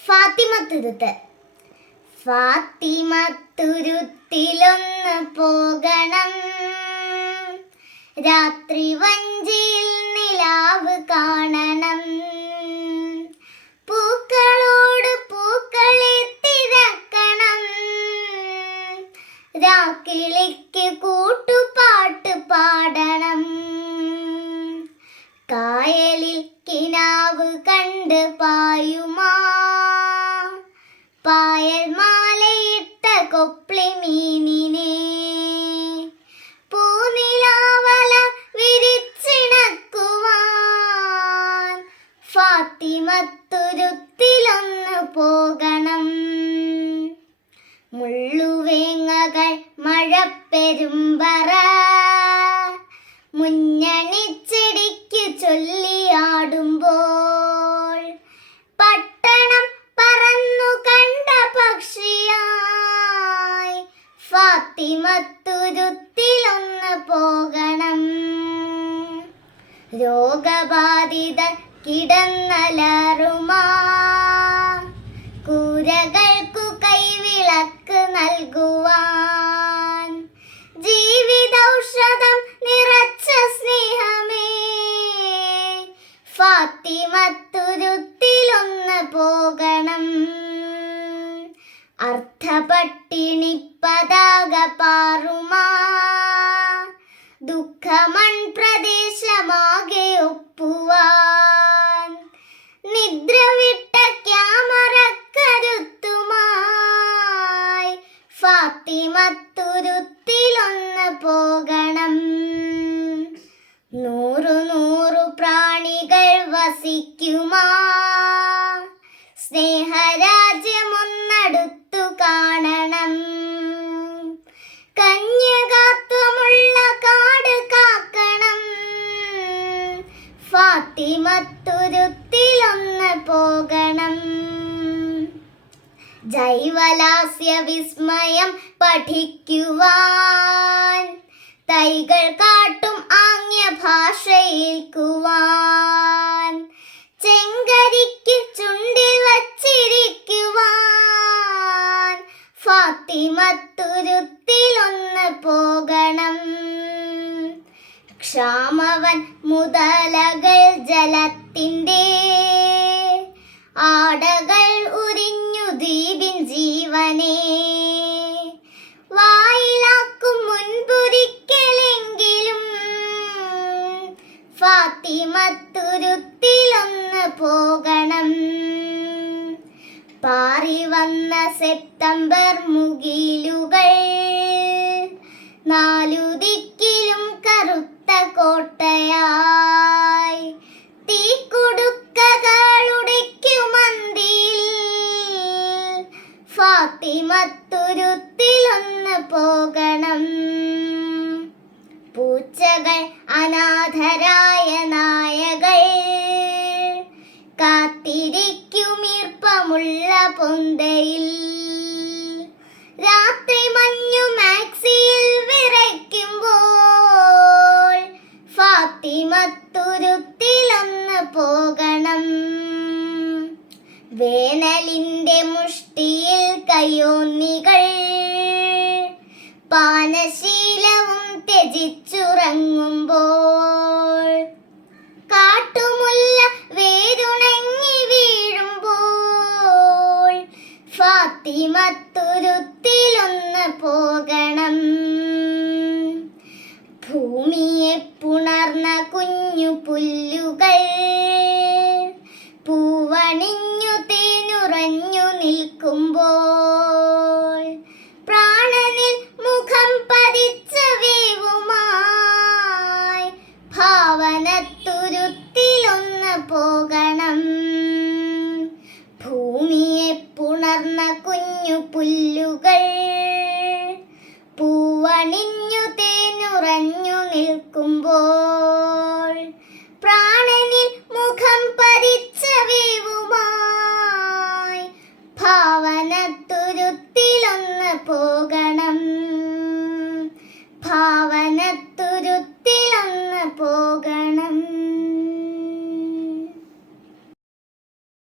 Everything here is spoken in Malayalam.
ഫാത്തിമത്തുരുത്ത്. ഫാത്തിമത്തുരുത്തിലൊന്ന് പോകണം, രാത്രി വഞ്ചിയിൽ നിലാവ് കാണണം. പൂക്കളോട് പൂക്കളെ തിരക്കണം, രാക്കിളിക്ക് കൂട്ടുപാട്ട് പാടണം. കായലിൽ കിനാവ് കണ്ട് പായുമാ, പായൽ മാലയിട്ട കൊപ്ലി മീനിനെ. പൂനിലാവല വിരിച്ചിണക്കുവാൻ ഫാത്തിമത്തുരുത്തിലൊന്ന് പോകണം. മുള്ളുവേങ്ങകൾ മഴപ്പെരുമ്പറ മുന്നണിച്ചെടിക്ക് ചൊല്ലിയാടുമ്പോൾ, പട്ടണം പറന്നു കണ്ട പക്ഷിയായി ഫാത്തിമത്തുരുത്തിലൊന്ന് പോകണം. രോഗബാധിതർ കിടന്നലറുമാ, കൂരകൾക്കു കൈവിളക്ക് നൽകുവാൻ. ജീവിതൗഷധം നിറച്ച സ്നേഹമേ, ഫാത്തിമത്തുരുത്തിലൊന്ന് പോകണം. അർത്ഥപട്ടിണി പതാക പാറുമാ, ദുഃഖമൺ പ്രദേശമാകെ ഒപ്പുവാൻ. നിദ്രവിട്ട ക്യാമറക്കരുത്തുമായി ഫാത്തിമത്തുരുത്തിലൊന്ന് പോകണം. 100 പ്രാണികൾ വസിക്കുമാ, സ്നേഹരാജ്യമൊന്നടുത്തു കാണണം. കന്യകാത്വമുള്ള കാട് കാക്കണം, ഫാത്തിമത്തുരുത്തിലൊന്ന് പോകണം. ജൈവലാസ്യ വിസ്മയം പഠിക്കുവാൻ, തൈകൾ കാട്ടും ആംഗ്യ ഭാഷയേൽക്കുവാൻ. ചെങ്കരിക്ക് ചുണ്ടിൽ വച്ചിരിക്കുവാൻ ഫാത്തിമത്തുരുത്തിലൊന്ന് പോകണം. ക്ഷാമവൻ മുതലകൾ ജലത്തിൻ്റെ ആടകൾ ഉരിഞ്ഞു ദ്വീപിൻ ജീവനെ. വായിലാക്കും മുൻപൊരിക്കലെങ്കിലും ഫാത്തിമത്തുരുത്തിലൊന്ന് പോകണം. പാറി വന്ന സെപ്റ്റംബർ മുകിലുകൾ 4 ദിക്കിലും കറുത്ത കോട്ടയായി. തീക്കുടുക്കകളുടയ്ക്കുമന്തിയിൽ ഫാത്തിമത്തുരുത്തിലൊന്ന് പോകണം. പൂച്ചകൾ അനാഥരായ നായകൾ കാത്തിരിക്കുമീർപ്പമുള്ള പൊന്തയിൽ. രാത്രി മഞ്ഞു മാക്സിയിൽ വിറയ്ക്കുമ്പോൾ ഫാത്തിമത്തുരുത്തിലൊന്ന് പോകണം. വേനലിൻ്റെ മുഷ്ടിയിൽ കയ്യോന്നികൾ പാനശീലവും ത്യജിച്ചുറങ്ങുമ്പോൾ, കാട്ടുമുല്ല വേരുണങ്ങി വീഴുമ്പോൾ ഫാത്തിമത്തുരുത്തിലൊന്ന് പോകണം. ഭൂമിയെ പുണർന്ന കുഞ്ഞു പുല്ലുകൾ പൂവണിഞ്ഞു തേനുറഞ്ഞു നിൽക്കും